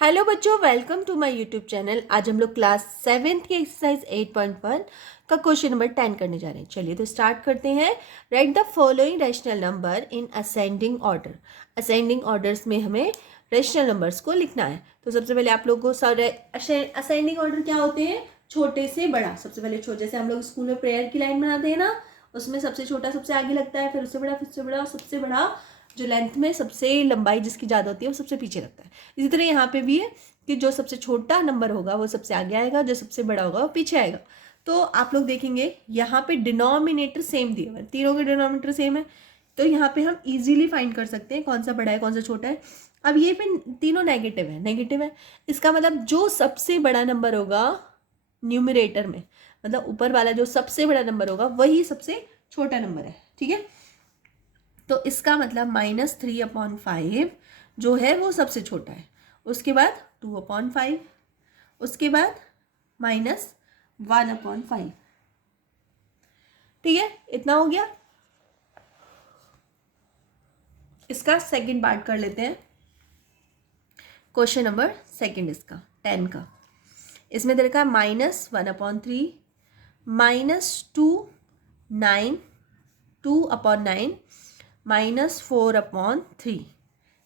Hello बच्चों, welcome to my YouTube channel. आज हम लोग क्लास 7th के एक्सरसाइज 8.1 का क्वेश्चन नंबर 10 करने जा रहे हैं। चलिए तो स्टार्ट करते हैं। Right the following rational number in ascending order. Ascending orders में हमें रैशनल नंबर्स को लिखना है। तो सबसे पहले आप लोग को असेंडिंग ऑर्डर क्या होते हैं? छोटे से बड़ा। सबसे पहले छोटे, जैसे हम लोग स्कूल में प्रेयर की लाइन बनाते हैं ना, उसमें सबसे छोटा सबसे आगे लगता है, फिर उससे बड़ा, फिर उससे बड़ा, और सबसे बड़ा जो लेंथ में सबसे लंबाई जिसकी ज़्यादा होती है वो सबसे पीछे लगता है। इसी तरह यहाँ पे भी है कि जो सबसे छोटा नंबर होगा वो सबसे आगे आएगा, जो सबसे बड़ा होगा वो पीछे आएगा। तो आप लोग देखेंगे यहाँ पे डिनोमिनेटर सेम दिए हुए हैं, तीनों के डिनोमिनेटर सेम है, तो यहाँ पे हम इजीली फाइंड कर सकते हैं कौन सा बड़ा है कौन सा छोटा है। अब ये पे तीनों नेगेटिव है, इसका मतलब जो सबसे बड़ा नंबर होगा न्यूमरेटर में, मतलब ऊपर वाला जो सबसे बड़ा नंबर होगा वही सबसे छोटा नंबर है। ठीक है, तो इसका मतलब -3/5 जो है वो सबसे छोटा है, उसके बाद 2/5, उसके बाद -1/5। ठीक है, इतना हो गया। इसका सेकंड पार्ट कर लेते हैं। क्वेश्चन नंबर सेकंड इसका 10 का, इसमें दे रखा है -1/3, -2, 9, 2/9, -4/3,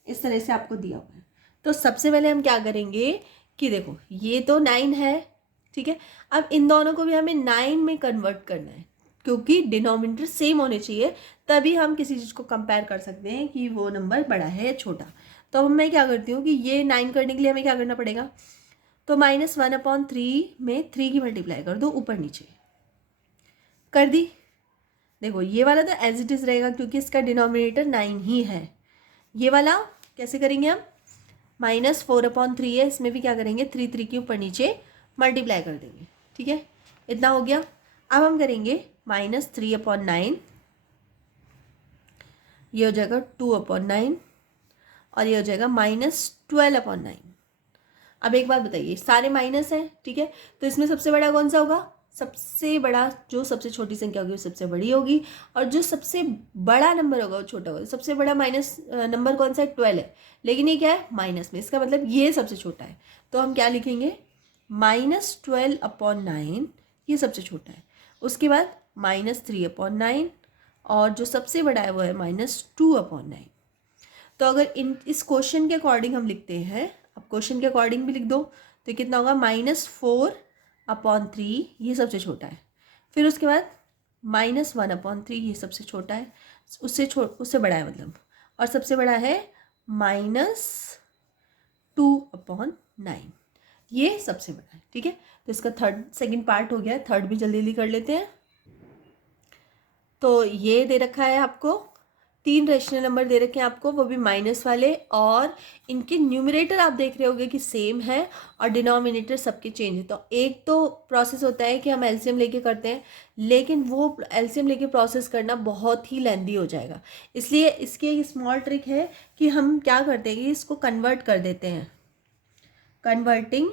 इस तरह से आपको दिया हुआ है। तो सबसे पहले हम क्या करेंगे कि देखो ये तो 9 है, ठीक है। अब इन दोनों को भी हमें 9 में कन्वर्ट करना है, क्योंकि डिनोमिनेटर सेम होने चाहिए, तभी हम किसी चीज़ को कंपेयर कर सकते हैं कि वो नंबर बड़ा है या छोटा। तो अब मैं क्या करती हूँ कि ये 9 करने के लिए हमें क्या करना पड़ेगा, तो -1/3 में 3 की मल्टीप्लाई कर दो, ऊपर नीचे कर दी। देखो ये वाला तो एज इट इज़ रहेगा क्योंकि इसका डिनोमिनेटर 9 ही है। ये वाला कैसे करेंगे हम, -4/3 है, इसमें भी क्या करेंगे, 3 के ऊपर नीचे मल्टीप्लाई कर देंगे। ठीक है, इतना हो गया। अब हम करेंगे -3/9, ये हो जाएगा 2/9, और ये हो जाएगा -12/9। अब एक बात बताइए, सारे माइनस हैं, ठीक है, तो इसमें सबसे बड़ा कौन सा होगा? सबसे बड़ा जो सबसे छोटी संख्या होगी वो सबसे बड़ी होगी, और जो सबसे बड़ा नंबर होगा वो छोटा होगा। सबसे बड़ा माइनस नंबर कौन सा है? 12 है, लेकिन ये क्या है? माइनस में, इसका मतलब ये सबसे छोटा है। तो हम क्या लिखेंगे, -12/9, ये सबसे छोटा है। उसके बाद -3/9, और जो सबसे बड़ा है वो है -2/9। तो अगर इस क्वेश्चन के अकॉर्डिंग हम लिखते हैं, अब क्वेश्चन के अकॉर्डिंग भी लिख दो, तो कितना होगा, -4/3, ये सबसे छोटा है। फिर उसके बाद -1/3, ये सबसे छोटा है, उससे बड़ा है मतलब, और सबसे बड़ा है -2/9, ये सबसे बड़ा है। ठीक है, तो इसका सेकंड पार्ट हो गया। थर्ड भी जल्दी जल्दी कर लेते हैं। तो ये दे रखा है आपको, 3 रेशनल नंबर दे रखे हैं आपको, वो भी माइनस वाले, और इनके न्यूमरेटर आप देख रहे होगे कि सेम है और डिनोमिनेटर सबके चेंज है। तो एक तो प्रोसेस होता है कि हम एलसीएम लेके करते हैं, लेकिन वो एलसीएम लेके प्रोसेस करना बहुत ही लेंदी हो जाएगा। इसलिए इसकी एक स्मॉल ट्रिक है कि हम क्या करते हैं कि इसको कन्वर्ट कर देते हैं, converting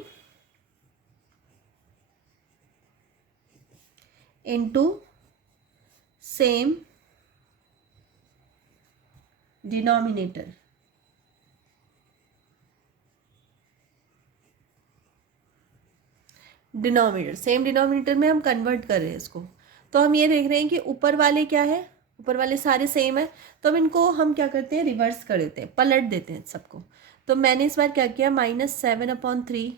into same denominator. Denominator same denominator में हम कन्वर्ट कर रहे हैं इसको। तो हम ये देख रहे हैं कि ऊपर वाले क्या है, ऊपर वाले सारे सेम है, तो अब इनको हम क्या करते हैं, रिवर्स कर देते हैं, पलट देते हैं सबको। तो मैंने इस बार क्या किया, -7/3,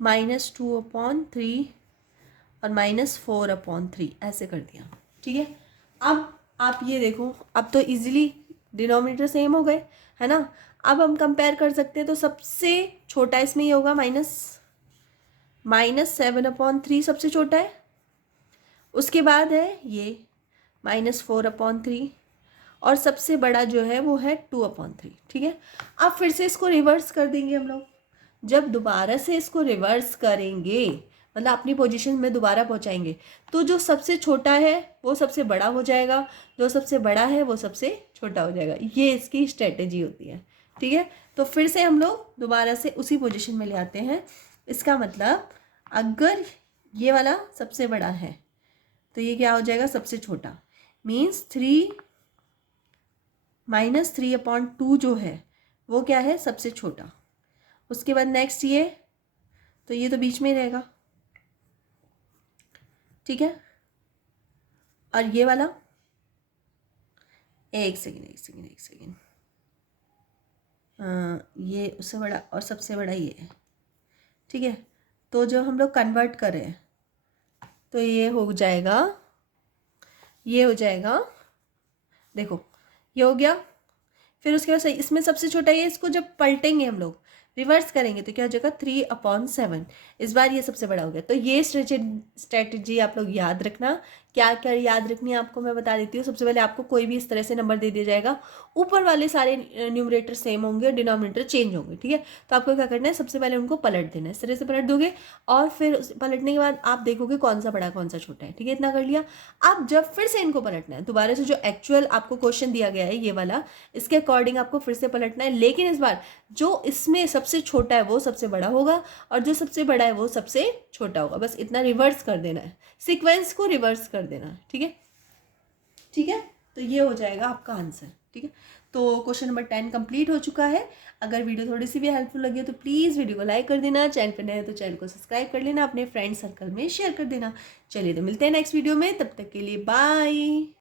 -2/3 और -4/3 ऐसे कर दिया। ठीक है, अब आप ये देखो, अब तो इजीली डिनोमिनेटर सेम हो गए, है ना। अब हम कंपेयर कर सकते हैं, तो सबसे छोटा इसमें ये होगा, -7/3 सबसे छोटा है, उसके बाद है ये -4/3, और सबसे बड़ा जो है वो है 2/3। ठीक है, अब फिर से इसको रिवर्स कर देंगे हम लोग। जब दोबारा से इसको रिवर्स करेंगे, मतलब अपनी पोजीशन में दोबारा पहुंचाएंगे, तो जो सबसे छोटा है वो सबसे बड़ा हो जाएगा, जो सबसे बड़ा है वो सबसे छोटा हो जाएगा। ये इसकी स्ट्रेटेजी होती है। ठीक है, तो फिर से हम लोग दोबारा से उसी पोजीशन में ले आते हैं। इसका मतलब अगर ये वाला सबसे बड़ा है तो ये क्या हो जाएगा, सबसे छोटा। मीन्स 3 -3/2 जो है वो क्या है, सबसे छोटा। उसके बाद नेक्स्ट ये, तो ये तो बीच में ही रहेगा, ठीक है। और ये वाला, एक सेकेंड, ये उससे बड़ा और सबसे बड़ा ये है, ठीक है। तो जो हम लोग कन्वर्ट कर रहे हैं, तो ये हो जाएगा, ये हो जाएगा, देखो ये हो गया। फिर उसके बाद सही, इसमें सबसे छोटा ये, इसको जब पलटेंगे हम लोग, रिवर्स करेंगे, तो क्या हो जाएगा 3/7। इस बार ये सबसे बड़ा हो गया। तो ये स्ट्रेटेजी आप लोग याद रखना। क्या क्या याद रखनी है आपको मैं बता देती हूँ। सबसे पहले आपको कोई भी इस तरह से नंबर दे दिया जाएगा, ऊपर वाले सारे न्यूमरेटर सेम होंगे और डिनोमिनेटर चेंज होंगे, ठीक है। तो आपको क्या करना है, सबसे पहले उनको पलट देना है, इस तरह से पलट दोगे और फिर पलटने के बाद आप देखोगे कौन सा बड़ा कौन सा छोटा है, ठीक है। इतना कर लिया। अब जब फिर से इनको पलटना है दोबारा से, जो एक्चुअल आपको क्वेश्चन दिया गया है ये वाला, इसके अकॉर्डिंग आपको फिर से पलटना है, लेकिन इस बार जो इसमें सबसे छोटा है वो सबसे बड़ा होगा और जो सबसे बड़ा है वो सबसे छोटा होगा। बस इतना रिवर्स कर देना है, सीक्वेंस को रिवर्स कर देना है, ठीक है, ठीक है। तो ये हो जाएगा आपका आंसर, ठीक है। तो क्वेश्चन नंबर 10 कंप्लीट हो चुका है। अगर वीडियो थोड़ी सी भी हेल्पफुल लगी हो तो प्लीज़ वीडियो को लाइक कर देना, चैनल पर नए हैं तो चैनल को सब्सक्राइब कर लेना, अपने फ्रेंड सर्कल में शेयर कर देना। चलिए तो मिलते हैं नेक्स्ट वीडियो में, तब तक के लिए बाय।